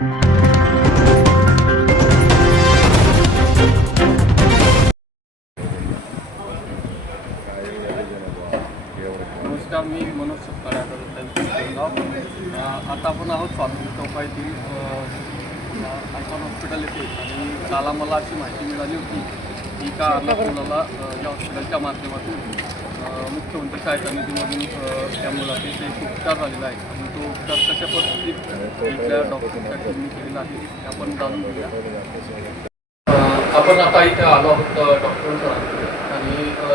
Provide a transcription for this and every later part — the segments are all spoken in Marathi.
नमस्कार मी मनोज सत्काळे आता आपण आहोत स्वातंत्र्य चौका येथील आयकॉन हॉस्पिटल येथे. आणि काला मला अशी माहिती मिळाली होती की का अनाथ मुलाला या हॉस्पिटलच्या माध्यमातून मुख्यमंत्री सहायता निधीमधून त्या मुलाचे ते उपचार झालेला आहे आणि तो उपचार कशा पद्धतीत इथल्या डॉक्टरच्या टीमने केलेला आहे ते आपण जाणून घेऊया. आपण आता इथे आलो आहोत डॉक्टरांचा डॉक्टर आणि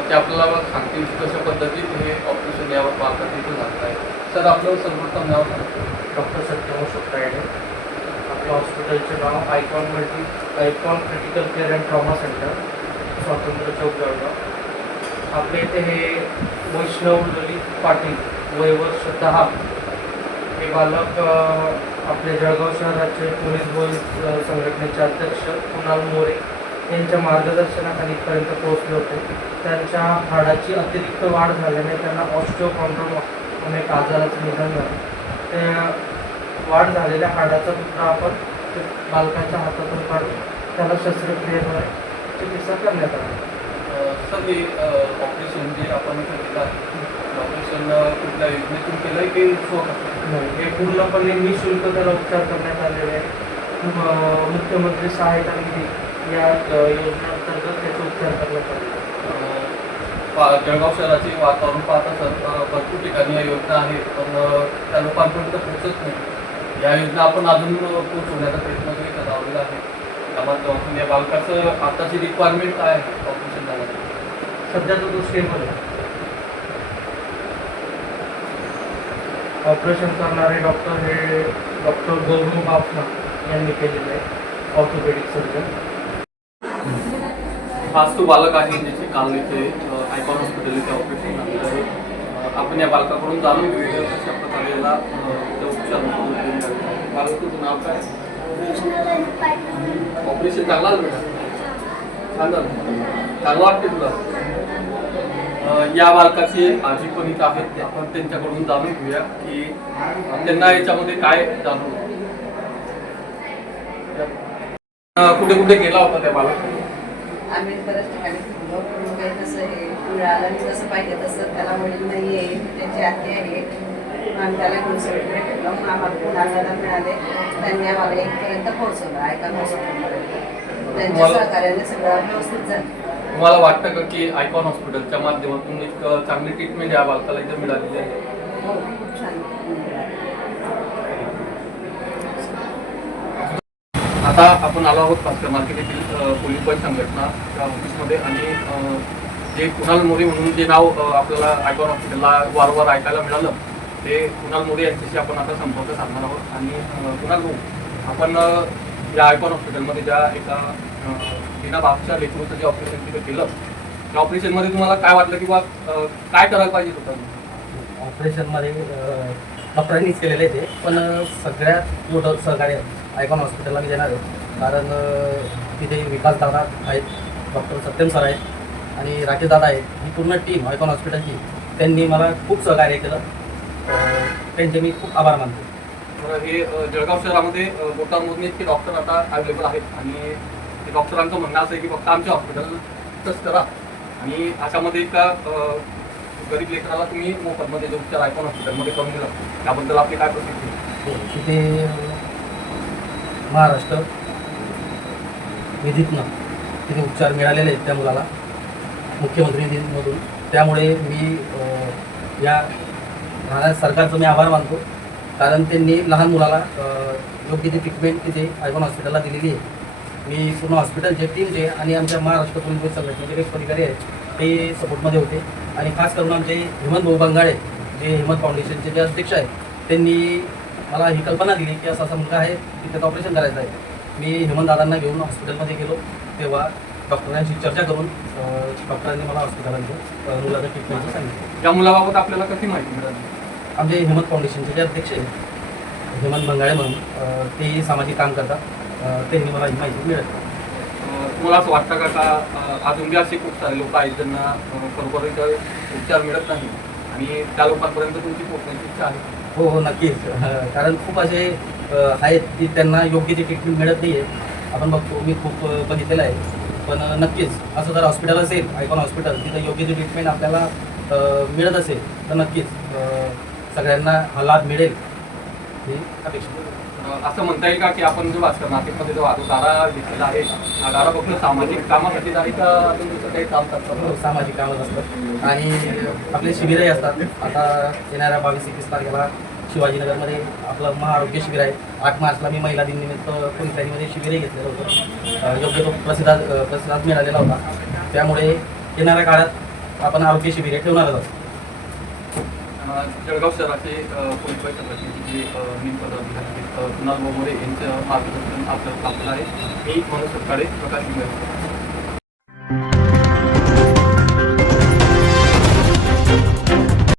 ते आपल्याला सांगतील की कशा पद्धतीत हे ऑपरेशन यावर पाहतात तिथे झालं आहे. सर आपलं सर्वोत्तम नाव डॉक्टर सत्यम सुप्रायडे. आपल्या हॉस्पिटलचे नाव icon multi icon critical care and trauma centre Swatantrya Chowk Jalgaon आपल्या इथे हे वैष्णव ललित पाटील वय सुद्धा दहा हे बालक आपले जळगाव शहराचे पोलीस बल संघटनेचे अध्यक्ष कुणाल मोरे यांच्या मार्गदर्शनाखाली पर्यंत पोहोचले होते. त्यांच्या हाडाची अतिरिक्त वाढ झाल्याने त्यांना ऑस्टिओकॉन्ड्रोम म्हणून एक आजाराचं निधन झालं. त्या वाढ झालेल्या हाडाचा तुकडा आपण ते बालकाच्या हातातून काढून त्याला शस्त्रक्रियेद्वारे चिकित्सा करण्यात आली. अ, सर हे ऑपरेशन जे आपण केलेलं आहे ऑपरेशन कुठल्या योजनेतून केलं आहे की हे पूर्णपणे निशुल्क त्याला उपचार करण्यात आलेले आहे मुख्यमंत्री सहायता निधी या योजनेअंतर्गत त्याचे उपचार करण्यात आले पा- जळगाव शहराचे वातावरण पाहता सर अ, भरपूर ठिकाणी या योजना आहेत पण त्या लोकांपर्यंत पोहोचत नाही. या योजना आपण अजून पोहोचवण्याचा प्रयत्न करावलेला आहे. त्या माध्यमातून या बालकाचं आताची रिक्वायरमेंट काय आहे? सध्या तो स्टेबल आहे. ऑपरेशन करणारे डॉक्टर हे डॉक्टर गौरव बापना यांनी केलेले आहे ऑर्थोपेडिक सर्जन हाच तो बालक आहे ज्याचे काल इथे आयकॉन हॉस्पिटल इथे ऑपरेशन झालेलं आहे. आपण या बालकाकडून जाणून घेऊया कशा प्रकारे याला उपचार. बालकाचं नाव काय? ऑपरेशन चांगला झालं? झालं चांगलं. वाटते तुला? या बालकाचे आजी पण इथं आहेत. आपण त्यांच्याकडून जाणून घेऊया की त्यांना याच्यामध्ये काय जाणून कुठे कुठे गेला होता त्या बालकाने? आम्ही बऱ्याच ठिकाणी काही तसं हे मिळालं आणि जसं पाहिजे तसं त्याला वडील नाही आहे त्याची आत्या आहे. आम्ही त्याला मग आम्हाला पुन्हा मिळाले? त्यांनी आम्हाला इथपर्यंत पोहोचवलं आयकॉन हॉस्पिटलपर्यंत त्यांच्या सहकार्याने सगळं व्यवस्थित झालं. तुम्हाला वाटतं का की आयकॉन हॉस्पिटलच्या माध्यमातून एक चांगली ट्रीटमेंट या बालकाला इथे मिळालेली आहे? हो खूप छान आता आपण आलो आहोत भास्कर मार्केट येथील पोलीस बल संघटना त्या ऑफिसमध्ये आणि जे कुणाल मोरे म्हणून जे नाव आपल्याला आयकॉन हॉस्पिटलला वारंवार ऐकायला मिळालं ते कुणाल मोरे यांच्याशी आपण आता संपर्क साधणार आहोत. आणि कुणाल भाऊ आपण या आयकॉन हॉस्पिटलमध्ये ज्या एका हिना बापच्या लेकरूचं जे ऑपरेशन तिथे केलं त्या ऑपरेशनमध्ये तुम्हाला काय वाटलं किंवा अ, काय करायला पाहिजे होतं? ऑपरेशनमध्ये डॉक्टरांनीच केलेले ते पण सगळ्यात मोठं सहकार्य आयकॉन हॉस्पिटलला मी देणार आहे. कारण तिथे विकास दादा आहेत डॉक्टर सत्यम सर आहेत आणि राकेश दादा आहेत ही पूर्ण टीम आयकॉन हॉस्पिटलची. त्यांनी मला खूप सहकार्य केलं. त्यांचे मी खूप आभार मानतो. तर हे जळगाव शहरामध्ये बोटार मोजणी इतके डॉक्टर आता अवेलेबल आहेत आणि डॉक्टरांचं म्हणणं असं आहे की फक्त आमच्या हॉस्पिटलच करा. आणि अशामध्ये एका गरीब लेकराला तुम्ही मोफतमध्ये जे उपचार आयकॉन हॉस्पिटलमध्ये करून दिला त्याबद्दल आपली काय प्रतिक्रिया? हो, तिथे महाराष्ट्र निधीतनं तिथे उपचार मिळालेले आहेत त्या मुलाला मुख्यमंत्री निधीमधून. त्यामुळे मी या राहण्या सरकारचं मी आभार मानतो. कारण त्यांनी लहान मुलाला योग्य ती ट्रीटमेंट तिथे आयकॉन हॉस्पिटलला दिलेली आहे. मी पूर्ण हॉस्पिटलचे टीमचे आणि आमच्या महाराष्ट्र पोलीस संघटनेचे काही अधिकारी आहेत ते सपोर्टमध्ये होते. आणि खास करून आमचे हेमंत भाऊ बंगाळे जे हेमंत फाउंडेशनचे जे अध्यक्ष आहेत त्यांनी मला ही कल्पना दिली की असा असा मुलगा आहे की त्याचं ऑपरेशन करायचं आहे. मी हेमंत दादांना घेऊन हॉस्पिटलमध्ये गेलो. तेव्हा डॉक्टरांशी चर्चा करून डॉक्टरांनी मला हॉस्पिटलमध्ये मुलाचं ट्रीटमेंटचं सांगितलं. या मुलाबाबत आपल्याला कशी माहिती मिळाली? आमचे हेमंत फाउंडेशनचे जे अध्यक्ष आहेत हेमंत बंगाळे म्हणून ते सामाजिक काम करतात. त्यांनी मला ही माहिती मिळाली. अ, तुम्हाला असं वाटतं का का अजून बी असे खूप सारे लोक आहेत ज्यांना अ, खरोखर इथं उपचार मिळत नाही आणि त्या लोकांपर्यंत तुमची पोहोचण्याची इच्छा आहे? हो हो नक्कीच. कारण खूप असे आहेत ती त्यांना योग्य ती ट्रीटमेंट मिळत नाही आहे आपण बघतो मी खूप बघितलेलं आहे. पण नक्कीच असं जर हॉस्पिटल असेल आयकॉन हॉस्पिटल तिथं योग्य ती ट्रीटमेंट आपल्याला मिळत असेल तर नक्कीच सगळ्यांना हा लाभ मिळेल. ही अपेक्षा. असं म्हणता येईल का की आपण जो भास्कर नाशिकमध्ये जो आता दारा घेतलेला आहे हा दारा फक्त सामाजिक कामासाठी आहे का अजून दुसरं काही काम करतात हो, सामाजिक कामच असतात. आणि आपले शिबिरही असतात. आता येणाऱ्या बावीस एकवीस तारखेला शिवाजीनगरमध्ये आपलं महाआरोग्य शिबिर आहे. आठ मार्चला मी महिला दिननिमित्त पोलीस शिबिरही घेतलेलं होतं. योग्य तो प्रसिद्धा प्रसिद्धात मिळालेला होता. त्यामुळे येणाऱ्या काळात आपण आरोग्य शिबिरे ठेवणारच असतो. जळगाव शहराचे पोलीस परिषदाचे जे मी पदाधिकारी आहेत, कुणाल बोबोरे यांचं मार्गदर्शन आपलं आपलं आहे. मी मनोज सरकारे प्रकाश इंगळे